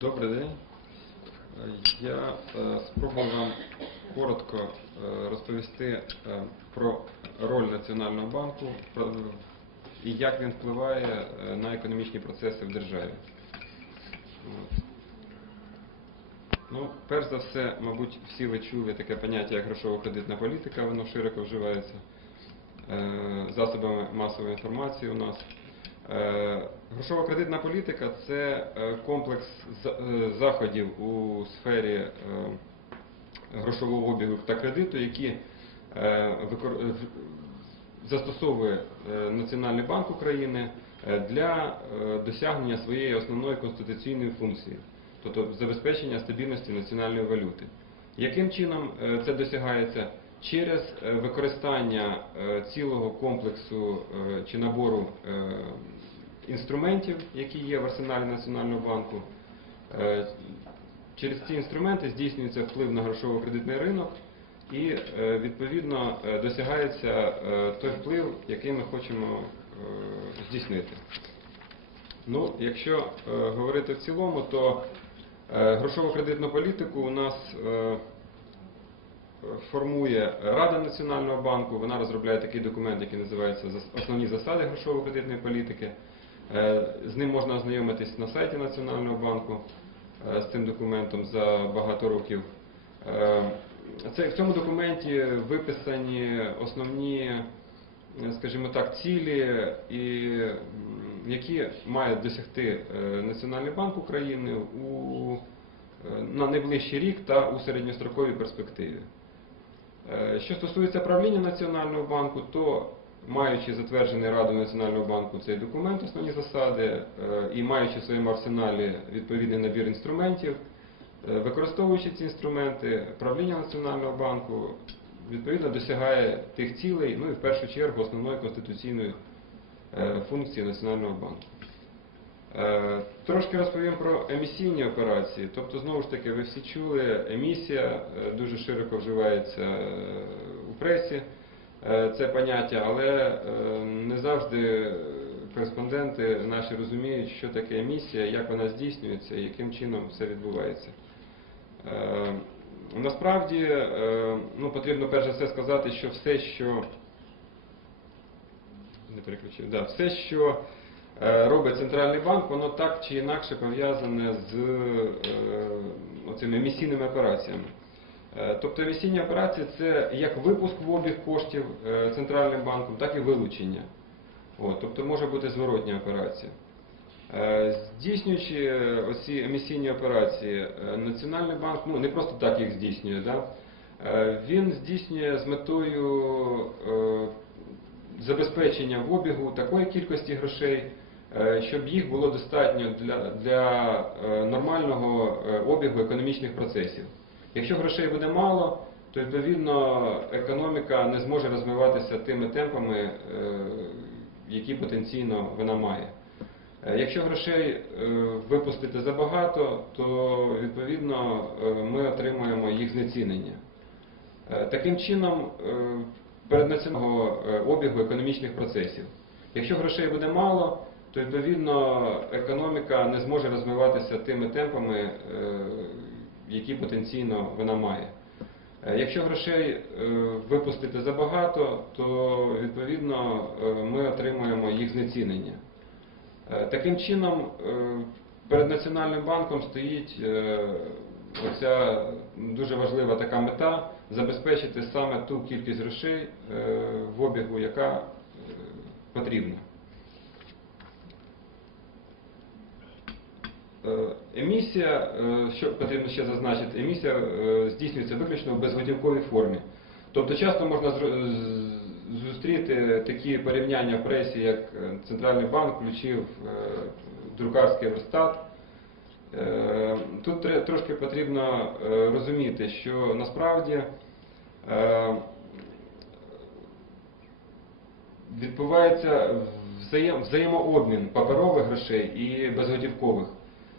Добрий день. Я е, спробую вам коротко е, розповісти е, про роль Національного банку і як він впливає на економічні процеси в державі. Ну, перш за все, мабуть, всі ви чули таке поняття, як грошово-кредитна політика, воно широко вживається засобами масової інформації у нас. Е, Грошово-кредитна політика це е, комплекс е, заходів у сфері грошового обігу та кредиту, які застосовує Національний банк України для досягнення своєї основної конституційної функції, тобто забезпечення стабільності національної валюти. Яким чином це досягається? Через використання цілого комплексу чи набору інструментів, які є в арсеналі Національного банку. Е, Через ці інструменти здійснюється вплив на грошово-кредитний ринок і е, відповідно е, досягається той вплив, який ми хочемо здійснити. Ну, якщо говорити в цілому, то грошово-кредитну політику у нас формує Рада Національного банку. Вона розробляє такий документ, який називається Основні засади грошово-кредитної політики. Е, З ним можна ознайомитись на сайті Національного банку е, з цим документом за багато років. Е, в цьому документі виписані основні, скажімо так, цілі, які має досягти Національний банк України у, на найближчий рік та у середньостроковій перспективі. Що стосується правління Національного банку, то маючи затверджений Радою Національного банку цей документ, основні засади, е, і маючи в своєму арсеналі відповідний набір інструментів, е, використовуючи ці інструменти, правління Національного банку відповідно досягає тих цілей, ну і в першу чергу основної конституційної е, функції Національного банку. Трошки розповім про емісійні операції. Тобто, знову ж таки, ви всі чули, емісія дуже широко вживається у пресі це поняття, але е, не завжди кореспонденти наші розуміють, що таке емісія, як вона здійснюється і яким чином все відбувається. Е, Насправді, е, ну, потрібно перш за все сказати, що все, що не переключив. Да, все, що е, робить центральний банк, воно так чи інакше пов'язане з е, оцими емісійними операціями. Е, Тобто емісійні операції це як випуск в обіг коштів е, центральним банком, так і вилучення. Тобто може бути зворотня операція. Е, Здійснюючи оці емісійні операції, Національний банк ну, не просто так їх здійснює, він здійснює з метою забезпечення в обігу такої кількості грошей, щоб їх було достатньо для, нормального обігу економічних процесів. Якщо грошей буде мало, то відповідно економіка не зможе розвиватися тими темпами, е, які потенційно вона має. Е, Якщо грошей е, випустити забагато, то відповідно ми отримуємо їх знецінення. Таким чином, перед обігу економічних процесів. Якщо грошей буде мало, то відповідно економіка не зможе розвиватися тими темпами, які потенційно вона має. Е, Якщо грошей е, випустити забагато, то відповідно е, ми отримуємо їх знецінення. Таким чином, перед Національним банком стоїть оця дуже важлива така мета забезпечити саме ту кількість грошей в обігу, яка потрібна. Е, Емісія, е, що потрібно ще зазначити, емісія е, здійснюється виключно в безготівковій формі. Тобто часто можна зустріти такі порівняння в пресі, як е, Центральний банк включив е, друкарський верстат. Е, Тут трошки потрібно е, розуміти, що насправді е, відбувається взаємообмін паперових грошей і безготівкових.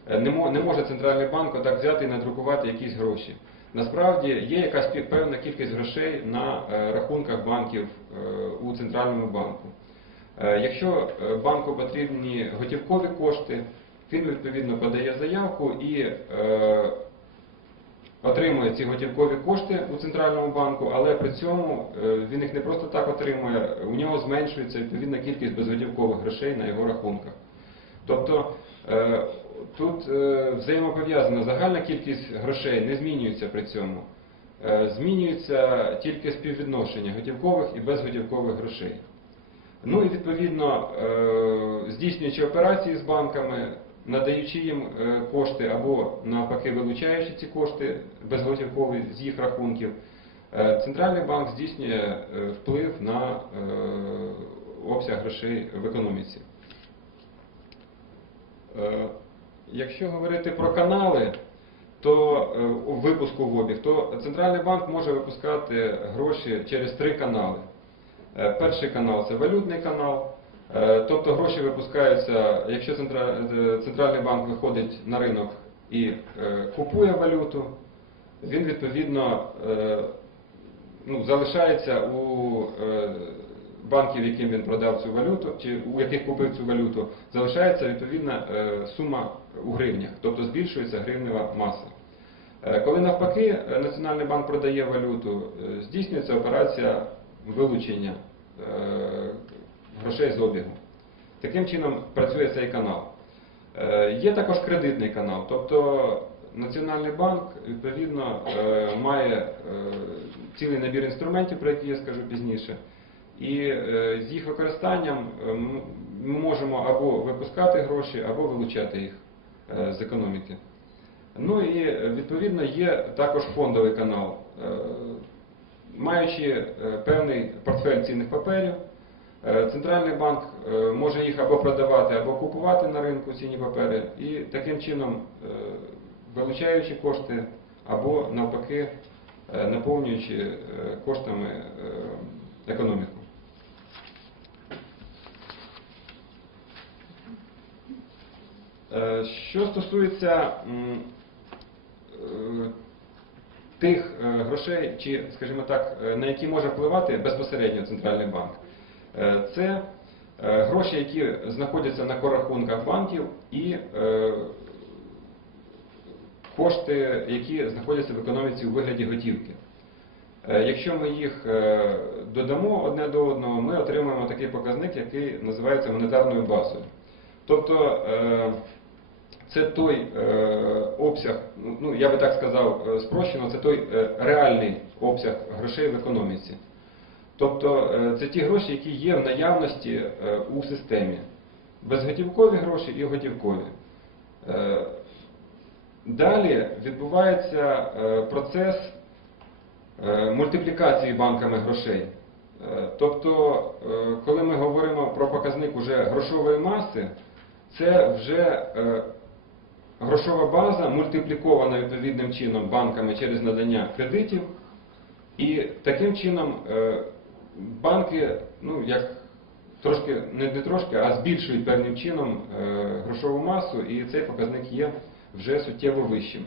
Е, Не може центральний банк отак взяти і надрукувати якісь гроші. Насправді є якась певна кількість грошей на е, рахунках банків е, у центральному банку. Якщо банку потрібні готівкові кошти, Він відповідно подає заявку і отримує ці готівкові кошти у центральному банку, але при цьому він їх не просто так отримує, у нього зменшується відповідна кількість безготівкових грошей на його рахунках. Тобто тут е, взаємопов'язана загальна кількість грошей не змінюється при цьому. Е, Змінюється тільки співвідношення готівкових і безготівкових грошей. Ну і відповідно, е, здійснюючи операції з банками, надаючи їм кошти або навпаки вилучаючи ці кошти безготівкові з їх рахунків, центральний банк здійснює вплив на обсяг грошей в економіці. Якщо говорити про канали, то е, у випуску в обіг, то центральний банк може випускати гроші через три канали. Е, Перший канал це валютний канал, Е, тобто гроші випускаються, якщо центральний банк виходить на ринок і купує валюту, він відповідно ну, залишається у банків, яким він продав цю валюту, чи у яких купив цю валюту, залишається відповідна сума у гривнях, тобто збільшується гривнева маса. Е, Коли навпаки е, Національний банк продає валюту, е, здійснюється операція вилучення грошей з обігу. Таким чином працює цей канал. Є також кредитний канал, тобто Національний банк відповідно має цілий набір інструментів, про які я скажу пізніше. І з їх використанням ми можемо або випускати гроші, або вилучати їх з економіки. Ну і е, відповідно є також фондовий канал. Е, Маючи е, певний портфель цінних паперів, е, центральний банк е, може їх або продавати, або купувати на ринку цінні папери, і таким чином, е, вилучаючи кошти, або навпаки е, наповнюючи е, коштами е, економіку. Е, Що стосується е, тих е, грошей, чи, скажімо так, е, на які може впливати безпосередньо центральний банк, е, це е, гроші, які знаходяться на корахунках банків, і е, кошти, які знаходяться в економіці у вигляді готівки. Е, Якщо ми їх е, додамо одне до одного, ми отримаємо такий показник, який називається монетарною базою. Тобто е, це той е, обсяг, ну, я би так сказав е, спрощено, це той е, реальний обсяг грошей в економіці. Тобто це ті гроші, які є в наявності у системі. Безготівкові гроші і готівкові. Далі відбувається процес мультиплікації банками грошей. Тобто, коли ми говоримо про показник уже грошової маси, це вже грошова база мультиплікована відповідним чином банками через надання кредитів. І таким чином е, банки, ну як трошки, не, трошки, а збільшують певним чином е, грошову масу, і цей показник є вже суттєво вищим.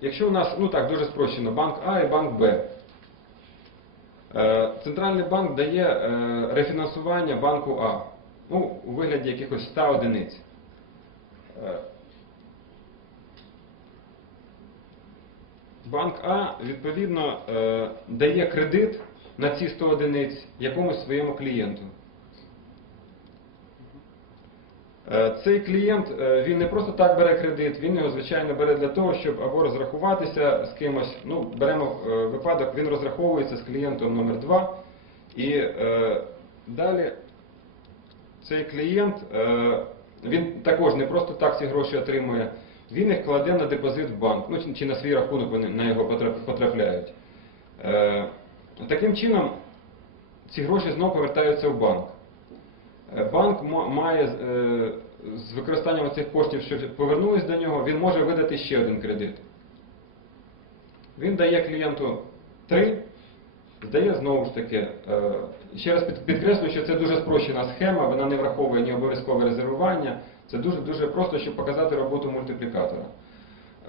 Якщо у нас, ну так, дуже спрощено, банк А і банк Б. Е, Центральний банк дає рефінансування банку А ну, у вигляді якихось 100 одиниць. Е, Банк А відповідно е, дає кредит на ці 100 одиниць якомусь своєму клієнту. Е, Цей клієнт е, він не просто так бере кредит, він його звичайно бере для того, щоб або розрахуватися з кимось. Ну, беремо випадок, він розраховується з клієнтом номер 2 і далі цей клієнт е, він також не просто так ці гроші отримує, він їх кладе на депозит в банк, ну чи- на свій рахунок вони на його потрапляють. Е, Таким чином, ці гроші знову повертаються в банк. Е, Банк має е, з використанням цих коштів, що повернулись до нього, він може видати ще один кредит. Він дає клієнту 3, здає знову ж таки. Ще раз під- підкреслюю, що це дуже спрощена схема, вона не враховує ні обов'язкове резервування. Це дуже дуже просто, щоб показати роботу мультиплікатора.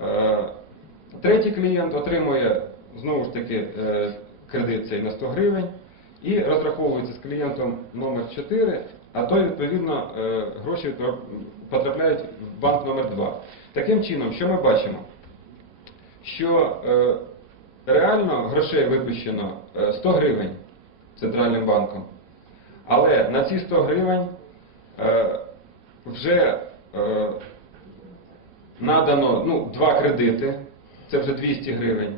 Е, Третій клієнт отримує знову ж таки е, кредит цей на 100 гривень і розраховується з клієнтом номер 4, а той відповідно е, гроші потрапляють в банк номер 2 Таким чином, що ми бачимо? Що реально грошей випущено е, 100 гривень центральним банком, але на ці 100 гривень вже е, надано ну, два кредити, це вже 200 гривень.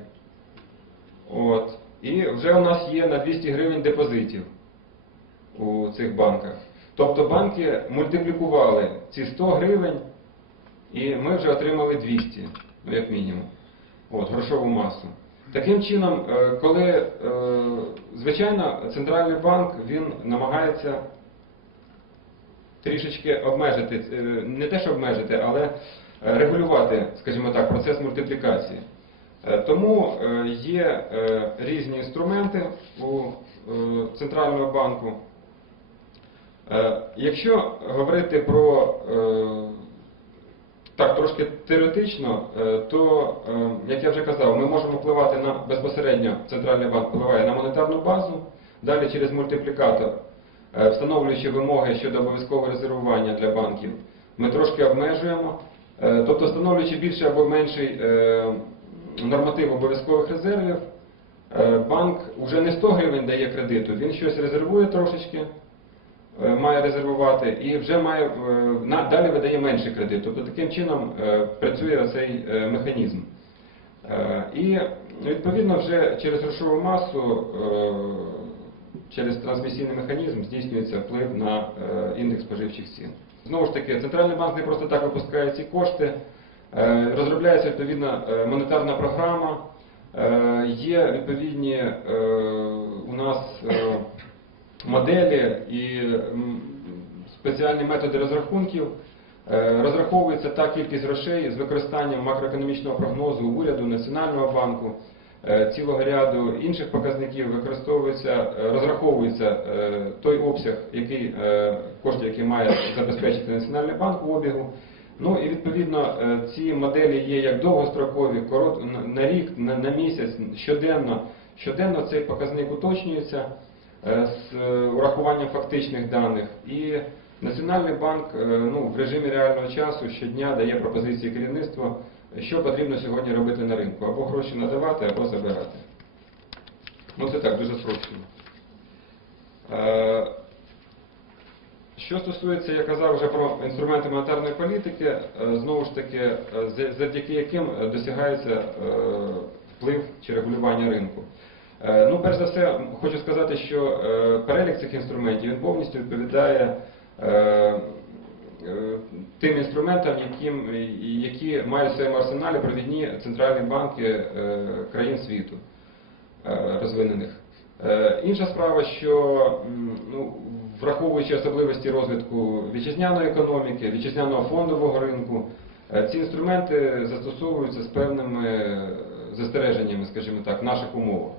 От. І вже у нас є на 200 гривень депозитів у цих банках. Тобто банки мультиплікували ці 100 гривень, і ми вже отримали 200, ну як мінімум, от, грошову масу. Таким чином, е, коли, е, звичайно, центральний банк він намагається трішечки обмежити, е, не те, що обмежити, але е, регулювати, скажімо так, процес мультиплікації. Е, Тому є різні інструменти у центрального банку. Якщо говорити про так трошки теоретично, то, як я вже казав, ми можемо впливати на безпосередньо центральний банк впливає на монетарну базу, далі через мультиплікатор, встановлюючи вимоги щодо обов'язкового резервування для банків, ми трошки обмежуємо, Е, тобто встановлюючи більший або менший е, норматив обов'язкових резервів, е, банк вже не 100 гривень дає кредиту, він щось резервує трошечки е, має резервувати і вже має е, далі видає менше кредит. Тобто таким чином е, працює цей е, механізм. Е, І відповідно вже через грошову масу, е, через трансмісійний механізм здійснюється вплив на е, індекс споживчих цін. Знову ж таки, центральний банк не просто так випускає ці кошти, е, розробляється відповідна е, монетарна програма, є відповідні у нас моделі і спеціальні методи розрахунків. Розраховується та кількість грошей з використанням макроекономічного прогнозу уряду, Національного банку, цілого ряду інших показників використовується, е, розраховується е, той обсяг, який е, кошти, які має забезпечити Національний банк у обігу. Ну і відповідно е, ці моделі є як довгострокові, корот, на- рік, на, на місяць, щоденно. Щоденно цей показник уточнюється е, з е, урахуванням фактичних даних. І Національний банк е, ну, в режимі реального часу щодня дає пропозиції керівництва, що потрібно сьогодні робити на ринку, або гроші надавати, або забирати. Ну це так, дуже спрощено. Е, Що стосується, я казав вже про інструменти монетарної політики, е, знову ж таки, е, завдяки яким досягається вплив чи регулювання ринку. Ну, перш за все, хочу сказати, що перелік цих інструментів повністю відповідає тим інструментам, яким, які мають в своєму арсеналі провідні центральні банки е, країн світу е, розвинених. Е, Інша справа, що ну, враховуючи особливості розвитку вітчизняної економіки, вітчизняного фондового ринку, е, ці інструменти застосовуються з певними е, застереженнями, скажімо так, в наших умовах.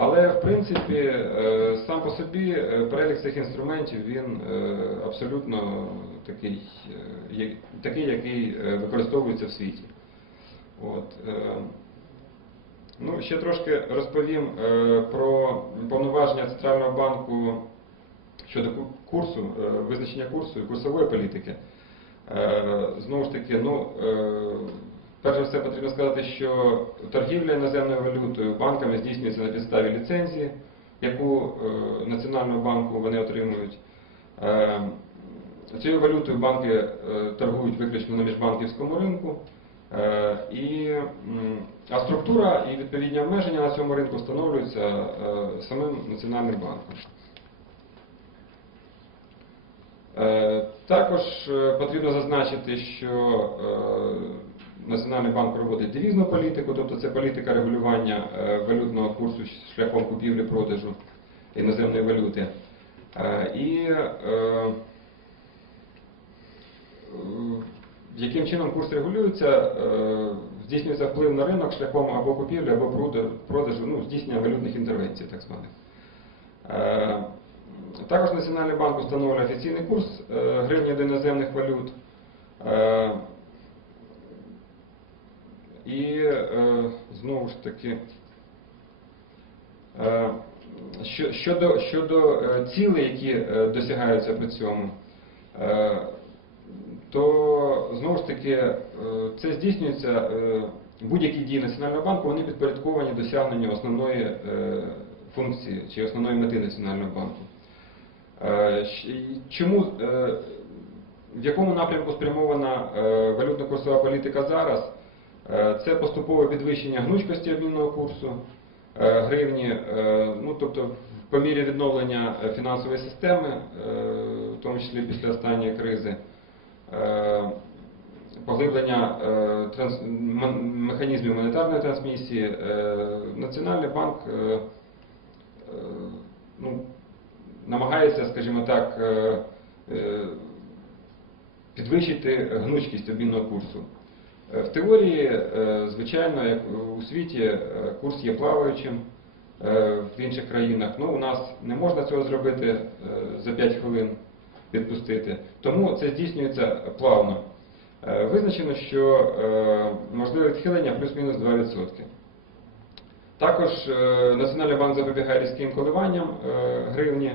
Але в принципі е, сам по собі е, перелік цих інструментів він е, абсолютно такий, такий який використовується в світі. От, Ну, ще трошки розповім про повноваження Центрального банку щодо курсу, визначення курсу і курсової політики. Знову ж таки, ну, перш за все потрібно сказати, що торгівля іноземною валютою банками здійснюється на підставі ліцензії, яку е, Національного банку вони отримують. Е, Цією валютою банки е, торгують виключно на міжбанківському ринку. І, а структура і відповідні обмеження на цьому ринку встановлюються самим Національним банком. Також потрібно зазначити, що Національний банк проводить девізну політику, тобто це політика регулювання е, валютного курсу шляхом купівлі-продажу іноземної валюти. Е, І е, яким чином курс регулюється, здійснюється вплив на ринок шляхом або купівлі, або продажу, ну, здійснення валютних інтервенцій, так званих. Також Національний банк встановлює офіційний курс гривні до іноземних валют. І е, знову ж таки, е, щодо, щодо е, цілей, які досягаються при цьому, то знову ж таки це здійснюється будь-які дії Національного банку, вони підпорядковані досягненню основної функції чи основної мети Національного банку. Чому в якому напрямку спрямована валютно-курсова політика зараз? Е, Це поступове підвищення гнучкості обмінного курсу е, гривні, е, ну тобто по мірі відновлення фінансової системи, в тому числі після останньої кризи, поглиблення механізмів монетарної трансмісії, Національний банк ну, намагається, скажімо так, підвищити гнучкість обмінного курсу. Е, В теорії, е, звичайно, як у світі е, курс є плаваючим в інших країнах. Ну, у нас не можна цього зробити за 5 хвилин відпустити, тому це здійснюється плавно. Визначено, що можливе відхилення плюс-мінус 2%. Також Національний банк запобігає різким коливанням гривні.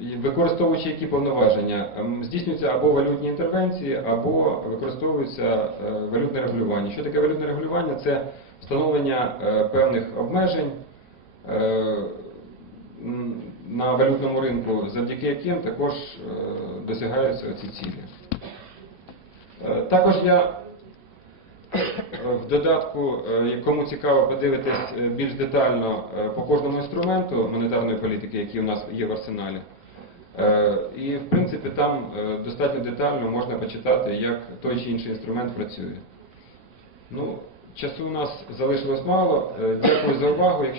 Використовуючи які повноваження, Ем, здійснюються або валютні інтервенції, або використовується е, валютне регулювання. Що таке валютне регулювання? Це встановлення е, певних обмежень е, на валютному ринку, завдяки яким також досягаються ці цілі. Також я в додатку, кому цікаво подивитись більш детально по кожному інструменту монетарної політики, який у нас є в арсеналі. Е, І в принципі там е, достатньо детально можна почитати, як той чи інший інструмент працює. Ну, часу у нас залишилось мало. Е, Дякую за увагу.